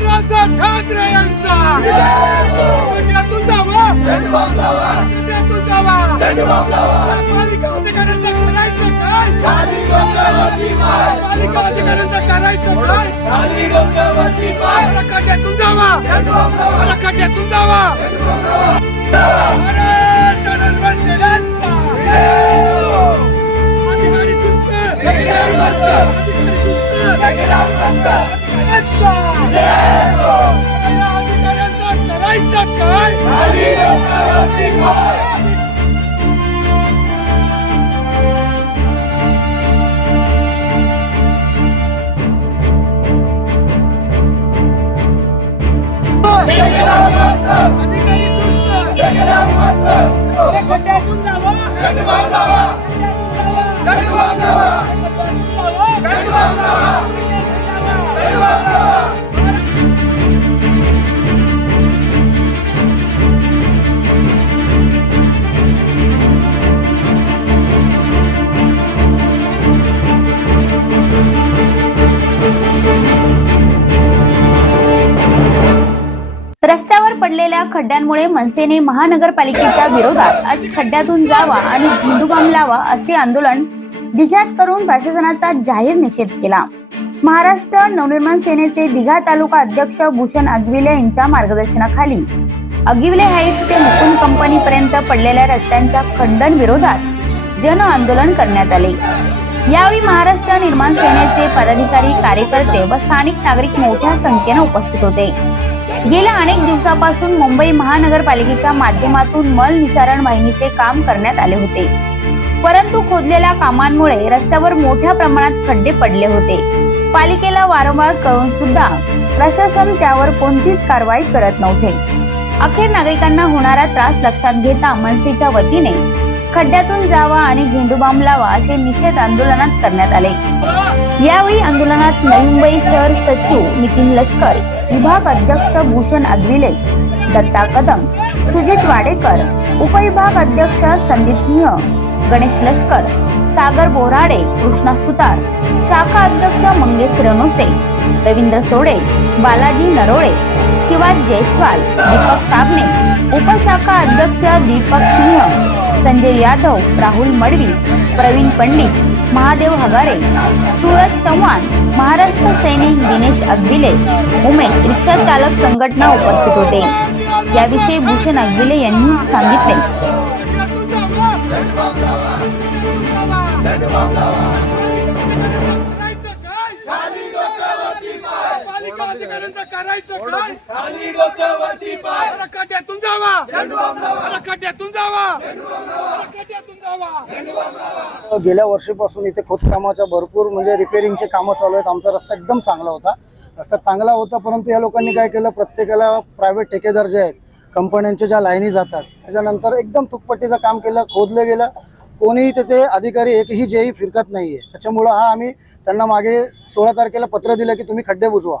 ठाकरे यांचा. खड्ड्यातून जावा खड्ड्यातून जावा पालिका अधिकाऱ्यांचं करायचं काय? पालिका अधिकाऱ्यांचं करायचं काय? खड्ड्यातून जावा खड्ड्यातून जावा अरे नरेंद्र अधिकारी सुस्त. अधिकारी सुस्त. काय रस्त्यावर पडलेल्या खड्ड्यांमुळे मनसेने महानगरपालिकेच्या विरोधात आज खड्ड्यातून जावा आणि झेंडूबाम लावा असे आंदोलन दिघ्यात करून प्रशासनाचा जाहीर निषेध केला. महाराष्ट्र नवनिर्माण सेनेचे दिघा तालुका अध्यक्ष भूषण अगविले यांच्या मार्गदर्शनाखाली. अगिवले हाईट्स ते मुकुंद कंपनी पर्यंत पडलेल्या रस्त्यांच्या खंडन विरोधात जन आंदोलन करण्यात आले. यावेळी महाराष्ट्र निर्माण सेनेचे पदाधिकारी कार्यकर्ते व स्थानिक नागरिक मोठ्या संख्येने उपस्थित होते. गेल्या अनेक दिवसापासून मुंबई महानगरपालिकेच्या माध्यमातून मल निसारण वाहिनीचे काम करण्यात आले होते. परंतु खोदलेल्या कामांमुळे रस्त्यावर मोठ्या प्रमाणात खड्डे पडले होते. पालिकेला वारंवार कळून सुद्धा प्रशासन त्यावर कोणतीच कारवाई करत नव्हते. अखेर नागरिकांना होणारा त्रास लक्षात घेता मनसेच्या वतीने खड्ड्यातून जावा आणि झेंडूबाम लावा असे निषेध आंदोलनात करण्यात आले. यावेळी आंदोलनात नवी मुंबई शहर सचिव नितीन लष्कर विभाग अध्यक्ष भूषण अग्विले दत्ता कदम सुजित वाडेकर उपविभाग अध्यक्ष संदीप सिंह गणेश लष्कर सागर बोराडे कृष्णा सुतार शाखा अध्यक्ष मंगेश रनोसे रवींद्र सोडे बालाजी नरोळे शिवाज जयस्वाल दीपक साबणे उपशाखा अध्यक्ष दीपक सिंह संजय यादव राहुल मडवी प्रवीण पंडित महादेव हगारे सूरज चव्हाण महाराष्ट्र सैनिक दिनेश अगविले उमेश रिक्षा चालक संघटना उपस्थित होते. याविषयी भूषण अगविले यांनी सांगितले. करायचं काय? पालिका अधिकाऱ्यांचं करायचं काय मला जावा मला जावा. गेल्या वर्षीपासून इथे खोदकामाच्या भरपूर म्हणजे रिपेरिंगचे कामं चालू आहेत. आमचा रस्ता एकदम चांगला होता. रस्ता चांगला होता परंतु या लोकांनी काय केलं? प्रत्येकाला प्रायव्हेट ठेकेदार जे आहेत कंपन्यांच्या ज्या लाईनी जातात त्याच्यानंतर एकदम तुकपट्टीचं काम केलं खोदलं गेलं. कोणीही तिथे अधिकारी एकही जेही फिरकत नाही आहे त्याच्यामुळं हा आम्ही त्यांना मागे सोळा तारखेला पत्र दिलं की तुम्ही खड्डे बुजवा.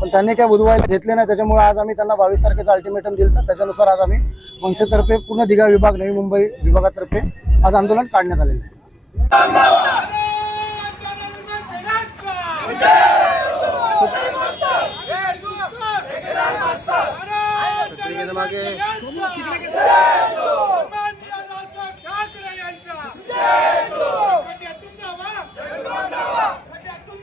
पण त्यांनी काय बुधवारी घेतले नाही त्याच्यामुळे आज आम्ही त्यांना बावीस तारखेचा अल्टिमेटम दिलं तर त्याच्यानुसार आज आम्ही मनसेतर्फे पूर्ण दिघा विभाग नवी मुंबई विभागातर्फे आज आंदोलन काढण्यात आलेलं आहे खड्ड्यातून